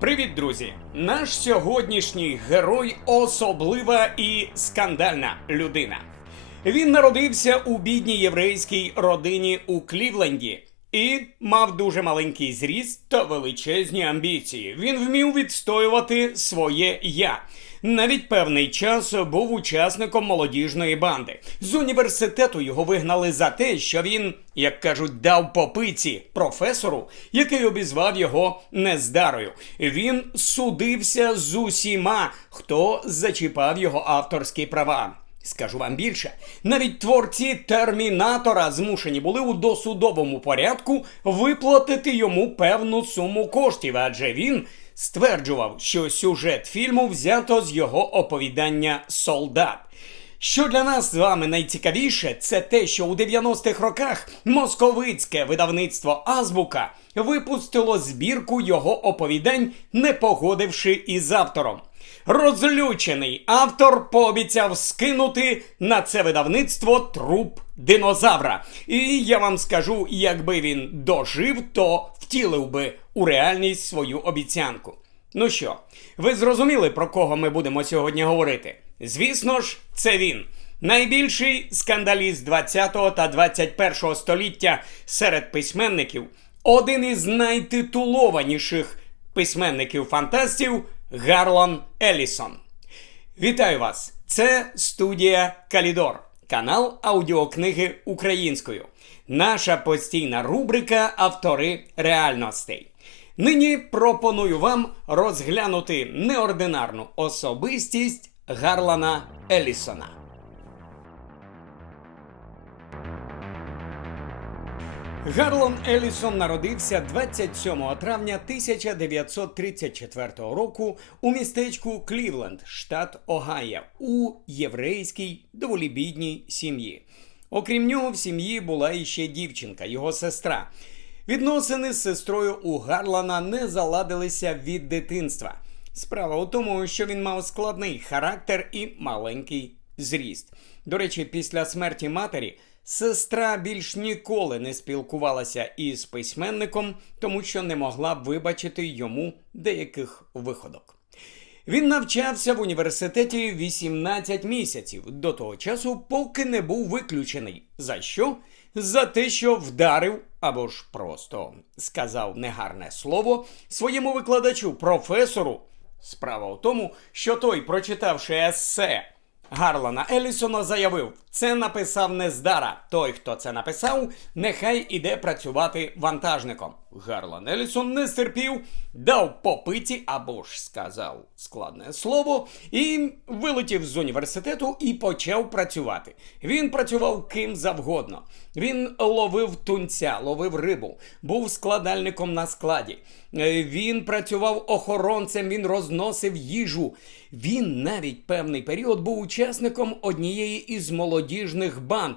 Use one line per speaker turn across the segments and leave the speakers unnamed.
Привіт, друзі! Наш сьогоднішній герой особлива і скандальна людина. Він народився у бідній єврейській родині у Клівленді і мав дуже маленький зріст та величезні амбіції. Він вмів відстоювати своє я. Навіть певний час був учасником молодіжної банди. З університету його вигнали за те, що він, як кажуть, дав попиці професору, який обізвав його нездарою. Він судився з усіма, хто зачіпав його авторські права. Скажу вам більше, навіть творці термінатора змушені були у досудовому порядку виплатити йому певну суму коштів, адже він стверджував, що сюжет фільму взято з його оповідання Солдат. Що для нас з вами найцікавіше, це те, що у 90-х роках московицьке видавництво Азбука випустило збірку його оповідань, не погодивши із автором. Розлючений автор пообіцяв скинути на це видавництво труп динозавра. І я вам скажу, якби він дожив, то втілив би у реальність свою обіцянку. Ну що, ви зрозуміли, про кого ми будемо сьогодні говорити? Звісно ж, це він. Найбільший скандаліст 20 та 21 століття серед письменників, один із найтитулованіших письменників-фантастів Гарлан Елісон. Вітаю вас! Це студія Калідор, канал аудіокниги українською. Наша постійна рубрика Автори реальностей. Нині пропоную вам розглянути неординарну особистість Гарлана Елісона. Гарлон Елісон народився 27 травня 1934 року у містечку Клівленд, штат Огайо, у єврейській доволі бідній сім'ї. Окрім нього, в сім'ї була іще дівчинка, його сестра. Відносини з сестрою у Гарлана не заладилися від дитинства. Справа у тому, що він мав складний характер і маленький зріст. До речі, після смерті матері сестра більш ніколи не спілкувалася із письменником, тому що не могла вибачити йому деяких виходок. Він навчався в університеті 18 місяців до того часу, поки не був виключений. За що? За те, що вдарив або ж просто сказав негарне слово своєму викладачу, професору. Справа в тому, що той, прочитавши есе Гарлана Елісона, заявив: це написав Нездара. Той, хто це написав, нехай іде працювати вантажником. Гарлан Елісон не стерпів, дав попиті або ж сказав складне слово, і вилетів з університету і почав працювати. Він працював ким завгодно. Він ловив тунця, ловив рибу, був складальником на складі. Е, Він працював охоронцем, він розносив їжу. Він навіть певний період був учасником однієї із молодіжних банд.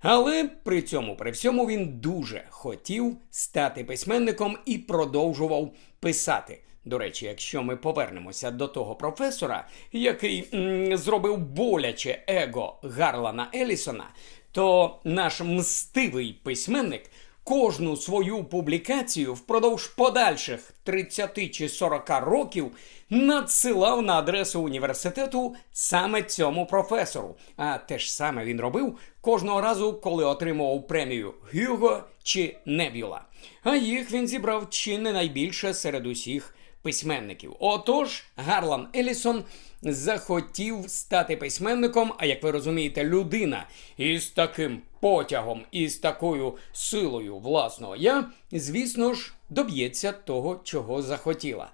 Але при цьому, при всьому, він дуже хотів стати письменником і продовжував писати. До речі, якщо ми повернемося до того професора, який м, зробив боляче его Гарлана Елісона, то наш мстивий письменник кожну свою публікацію впродовж подальших 30 чи 40 років надсилав на адресу університету саме цьому професору. А те ж саме він робив кожного разу, коли отримував премію Гюго чи Небюла. А їх він зібрав чи не найбільше серед усіх письменників. Отож, Гарлан Елісон захотів стати письменником, а як ви розумієте, людина із таким потягом і з такою силою власного я, звісно ж, доб'ється того, чого захотіла.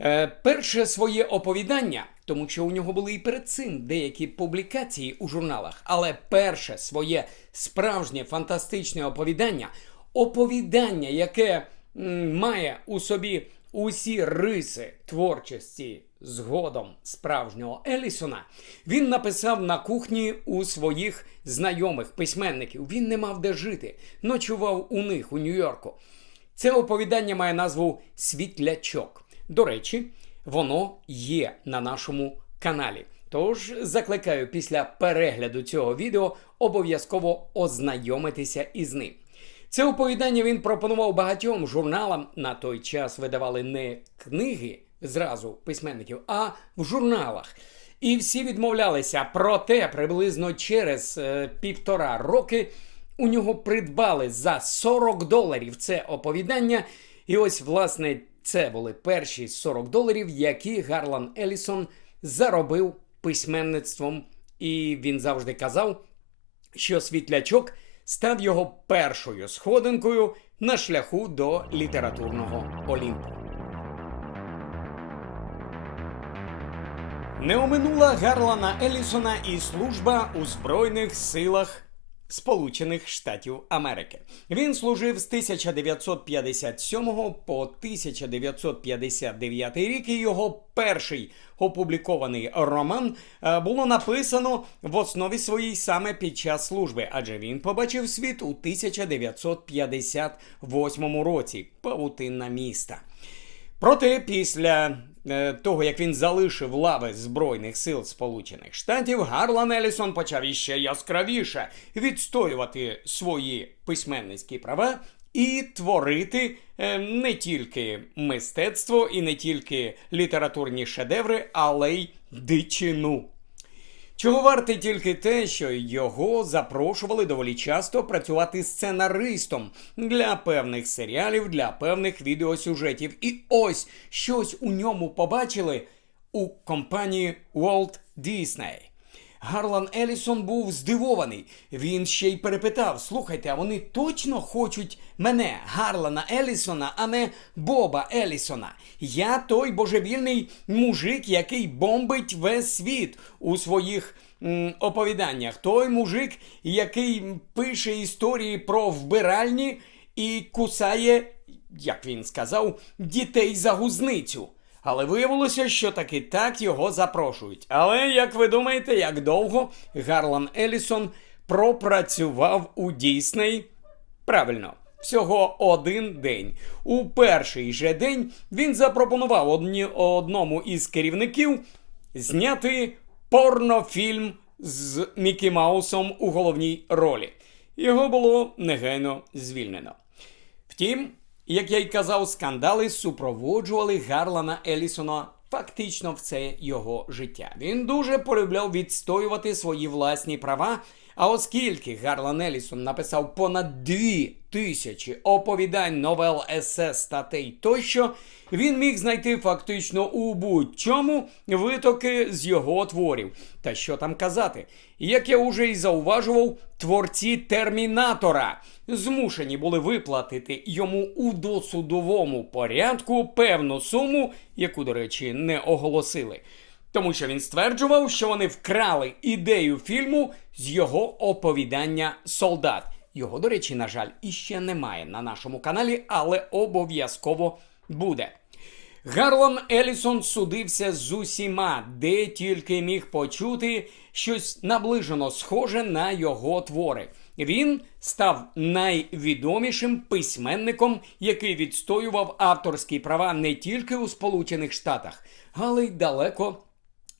Е, перше своє оповідання, тому що у нього були і перед цим деякі публікації у журналах, але перше своє справжнє фантастичне оповідання, оповідання, яке м, має у собі усі риси творчості згодом справжнього Елісона, він написав на кухні у своїх знайомих письменників. Він не мав де жити, ночував у них у Нью-Йорку. Це оповідання має назву Світлячок. До речі, воно є на нашому каналі. Тож закликаю після перегляду цього відео обов'язково ознайомитися із ним. Це оповідання він пропонував багатьом журналам. На той час видавали не книги зразу письменників, а в журналах. І всі відмовлялися. Проте приблизно через е, півтора роки у нього придбали за 40 доларів це оповідання. І ось, власне, це були перші 40 доларів, які Гарлан Елісон заробив письменництвом. І він завжди казав, що світлячок став його першою сходинкою на шляху до літературного Олімпу. Не оминула Гарлана Елісона і служба у Збройних силах Сполучених Штатів Америки. Він служив з 1957 по 1959 рік. І його перший опублікований роман е, було написано в основі своїй саме під час служби, адже він побачив світ у 1958 році. Павутинна міста. Проте після того, як він залишив лави Збройних сил Сполучених Штатів, Гарлан Елісон почав іще яскравіше відстоювати свої письменницькі права і творити е, не тільки мистецтво і не тільки літературні шедеври, але й дичину. Чого варте тільки те, що його запрошували доволі часто працювати сценаристом для певних серіалів, для певних відеосюжетів. І ось щось у ньому побачили у компанії Walt Disney. Гарлан Елісон був здивований. Він ще й перепитав: слухайте, а вони точно хочуть мене, Гарлана Елісона, а не Боба Елісона. Я той божевільний мужик, який бомбить весь світ у своїх оповіданнях. Той мужик, який пише історії про вбиральні і кусає, як він сказав, дітей за гузницю. Але виявилося, що таки так його запрошують. Але як ви думаєте, як довго Гарлан Елісон пропрацював у Дісней? Правильно, всього один день. У перший же день він запропонував одні, одному із керівників зняти порнофільм з Мікі Маусом у головній ролі. Його було негайно звільнено. Втім, як я й казав, скандали супроводжували Гарлана Елісона фактично все його життя. Він дуже полюбляв відстоювати свої власні права. А оскільки Гарлан Елісон написав понад дві тисячі оповідань, новел, есе, статей тощо, він міг знайти фактично у будь-чому витоки з його творів. Та що там казати? Як я уже й зауважував, творці Термінатора змушені були виплатити йому у досудовому порядку певну суму, яку, до речі, не оголосили. Тому що він стверджував, що вони вкрали ідею фільму з його оповідання Солдат. Його, до речі, на жаль, іще немає на нашому каналі, але обов'язково буде. Гарлан Елісон судився з усіма, де тільки міг почути щось наближено схоже на його твори. Він став найвідомішим письменником, який відстоював авторські права не тільки у Сполучених Штатах, але й далеко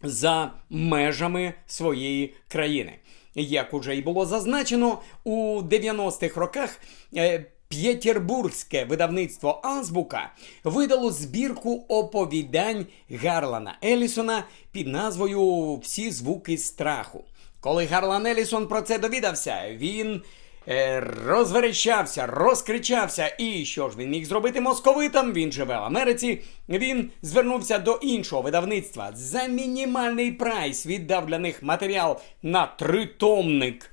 за межами своєї країни. Як уже й було зазначено, у 90-х роках е, П'єтербурзьке видавництво Азбука видало збірку оповідань Гарлана Елісона під назвою Всі звуки страху. Коли Гарлан Елісон про це довідався, він е, розверещався, розкричався. І що ж він міг зробити московитам? Він живе в Америці. Він звернувся до іншого видавництва за мінімальний прайс. Віддав для них матеріал на тритомник.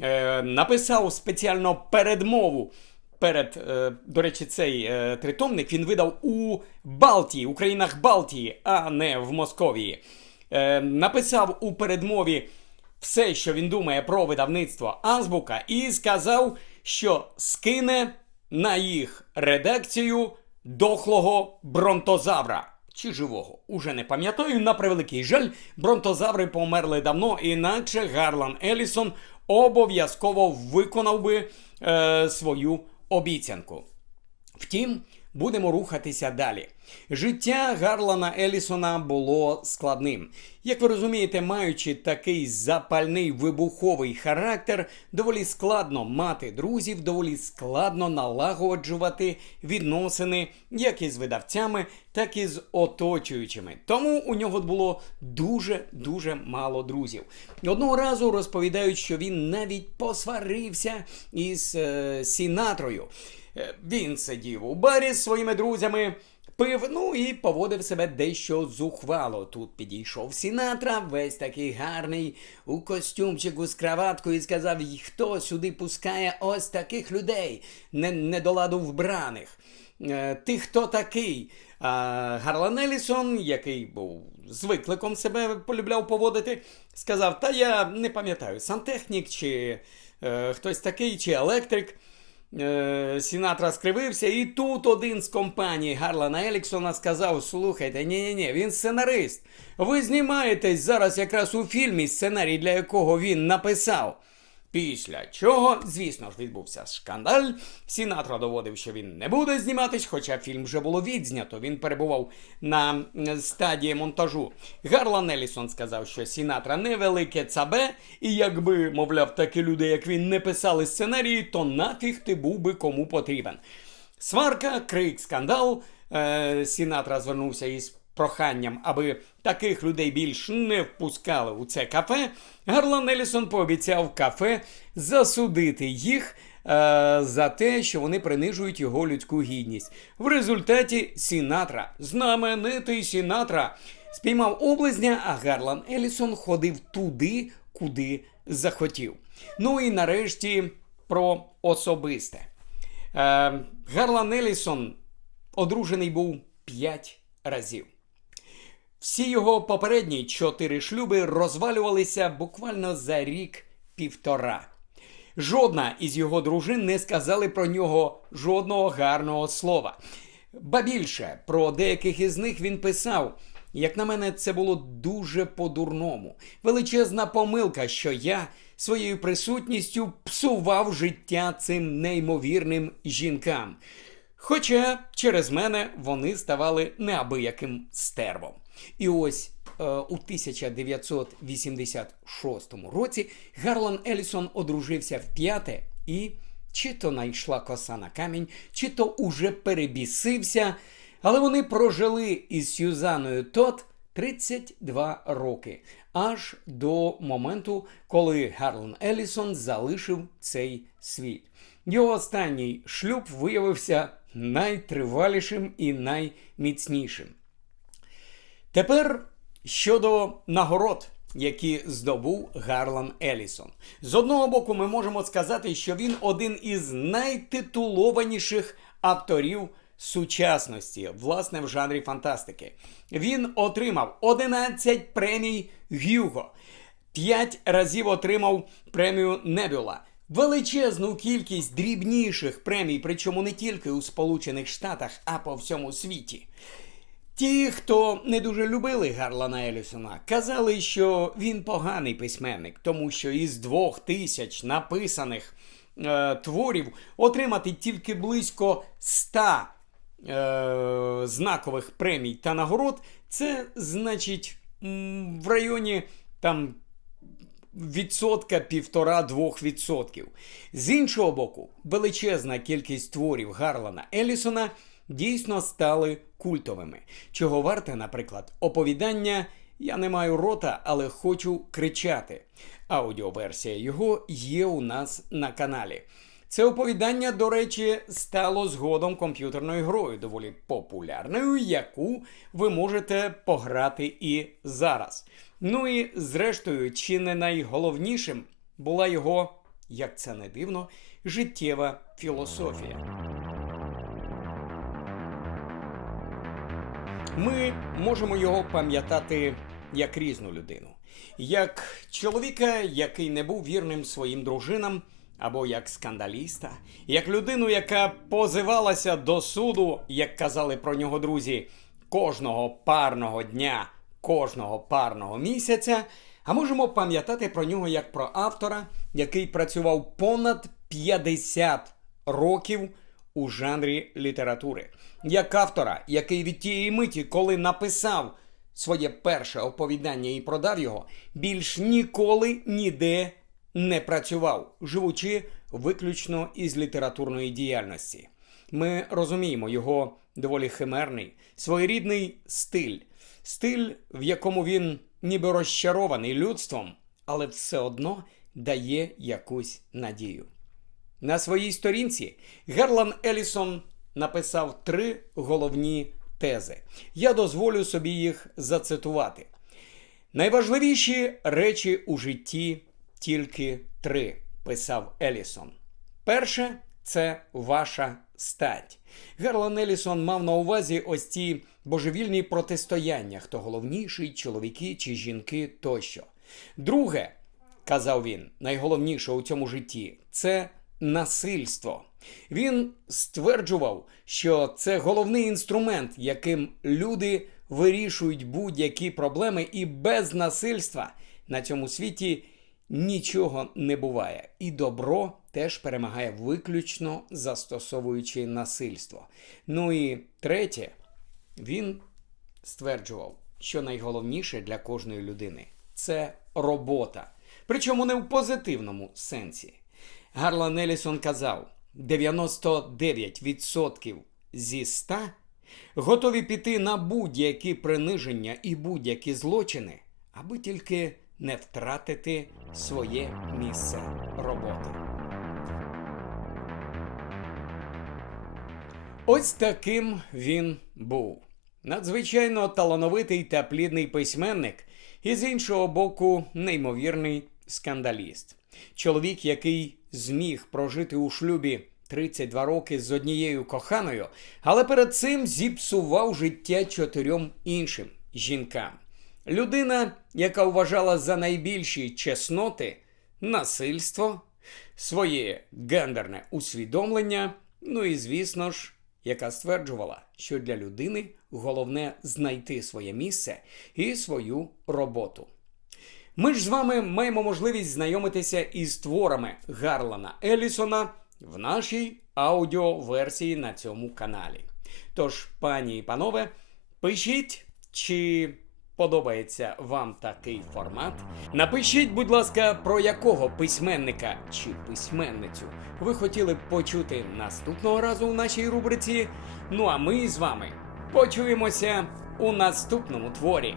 Е, написав спеціально передмову. Перед, е, до речі, цей е, тритомник він видав у Балтії, у країнах Балтії, а не в Московії. Е, написав у передмові все, що він думає про видавництво Азбука, і сказав, що скине на їх редакцію дохлого бронтозавра. Чи живого, уже не пам'ятаю. На превеликий жаль, бронтозаври померли давно, інакше Гарлан Елісон обов'язково виконав би е, свою обіцянку. Втім, будемо рухатися далі. Життя Гарлана Елісона було складним. Як ви розумієте, маючи такий запальний вибуховий характер, доволі складно мати друзів, доволі складно налагоджувати відносини як із видавцями, так і з оточуючими. Тому у нього було дуже дуже мало друзів. Одного разу розповідають, що він навіть посварився із е, Сінатрою. Е, Він сидів у барі з своїми друзями. Пив, ну і поводив себе дещо зухвало. Тут підійшов Сінатра, весь такий гарний, у костюмчику з краваткою, і сказав: «Й хто сюди пускає ось таких людей, не, недоладу вбраних. Е, Ти хто такий? А Гарлан Елісон, який був з викликом себе полюбляв поводити, сказав: Та я не пам'ятаю, сантехнік чи е, хтось такий, чи електрик. Е, Сінатра скривився, і тут один з компаній Гарлана Еліксона сказав: Слухайте, ні ні ні він сценарист. Ви знімаєтесь зараз якраз у фільмі, сценарій для якого він написав. Після чого, звісно ж, відбувся шкандаль. Сінатра доводив, що він не буде зніматись, хоча фільм вже було відзнято. Він перебував на стадії монтажу. Гарлан Елісон сказав, що Сінатра невелике цабе, і якби, мовляв, такі люди, як він, не писали сценарії, то нафіг ти був би кому потрібен. Сварка, крик, скандал. Е, Сінатра звернувся із проханням, аби таких людей більш не впускали у це кафе. Гарлан Елісон пообіцяв кафе засудити їх. е, За те, що вони принижують його людську гідність. В результаті Сінатра, знаменитий Сінатра, спіймав облизня, а Гарлан Елісон ходив туди, куди захотів. Ну і нарешті про особисте. Е, Гарлан Елісон одружений був 5 разів. Всі його попередні чотири шлюби розвалювалися буквально за рік-півтора. Жодна із його дружин не сказали про нього жодного гарного слова. Ба більше про деяких із них він писав. Як на мене, це було дуже по-дурному. Величезна помилка, що я своєю присутністю псував життя цим неймовірним жінкам. Хоча через мене вони ставали неабияким стервом. І ось е, у 1986 році Гарлан Елісон одружився вп'яте і чи то найшла коса на камінь, чи то уже перебісився. Але вони прожили із Сюзаною Тот 32 роки, аж до моменту, коли Гарлан Елісон залишив цей світ. Його останній шлюб виявився найтривалішим і найміцнішим. Тепер щодо нагород, які здобув Гарлан Елісон. З одного боку, ми можемо сказати, що він один із найтитулованіших авторів сучасності, власне, в жанрі фантастики. Він отримав 11 премій Гюго, 5 разів отримав премію Небюла. Величезну кількість дрібніших премій, причому не тільки у Сполучених Штатах, а по всьому світі. Ті, хто не дуже любили Гарлана Елісона, казали, що він поганий письменник, тому що із двох тисяч написаних е, творів отримати тільки близько ста е, знакових премій та нагород, це значить в районі там відсотка півтора-двох відсотків. З іншого боку, величезна кількість творів Гарлана Елісона дійсно стали культовими. Чого варте, наприклад, оповідання Я не маю рота, але хочу кричати. Аудіоверсія його є у нас на каналі. Це оповідання, до речі, стало згодом комп'ютерною грою, доволі популярною, яку ви можете пограти і зараз. Ну і зрештою, чи не найголовнішим була його, як це не дивно, життєва філософія. Ми можемо його пам'ятати як різну людину, як чоловіка, який не був вірним своїм дружинам, або як скандаліста, як людину, яка позивалася до суду, як казали про нього друзі, кожного парного дня, кожного парного місяця. А можемо пам'ятати про нього як про автора, який працював понад 50 років у жанрі літератури, як автора, який від тієї миті, коли написав своє перше оповідання і продав його, більш ніколи ніде не працював, живучи виключно із літературної діяльності. Ми розуміємо його доволі химерний, своєрідний стиль, стиль, в якому він ніби розчарований людством, але все одно дає якусь надію. На своїй сторінці Герлан Елісон написав три головні тези. Я дозволю собі їх зацитувати. Найважливіші речі у житті тільки три, писав Елісон. Перше це ваша стать. Герлан Елісон мав на увазі ось ці божевільні протистояння, хто головніший, чоловіки чи жінки тощо. Друге, казав він, найголовніше у цьому житті це насильство. Він стверджував, що це головний інструмент, яким люди вирішують будь-які проблеми, і без насильства на цьому світі нічого не буває. І добро теж перемагає виключно застосовуючи насильство. Ну і третє, він стверджував, що найголовніше для кожної людини це робота. Причому не в позитивному сенсі. Гарлан Елісон казав: 99% зі 100 готові піти на будь-які приниження і будь-які злочини, аби тільки не втратити своє місце роботи. Ось таким він був. Надзвичайно талановитий та плідний письменник, і з іншого боку, неймовірний скандаліст. Чоловік, який зміг прожити у шлюбі 32 роки з однією коханою, але перед цим зіпсував життя чотирьом іншим жінкам. Людина, яка вважала за найбільші чесноти насильство, своє гендерне усвідомлення, ну і звісно ж, яка стверджувала, що для людини головне знайти своє місце і свою роботу. Ми ж з вами маємо можливість знайомитися із творами Гарлана Елісона в нашій аудіоверсії на цьому каналі. Тож, пані і панове, пишіть, чи подобається вам такий формат. Напишіть, будь ласка, про якого письменника чи письменницю ви хотіли б почути наступного разу у нашій рубриці. Ну а ми з вами почуємося у наступному творі.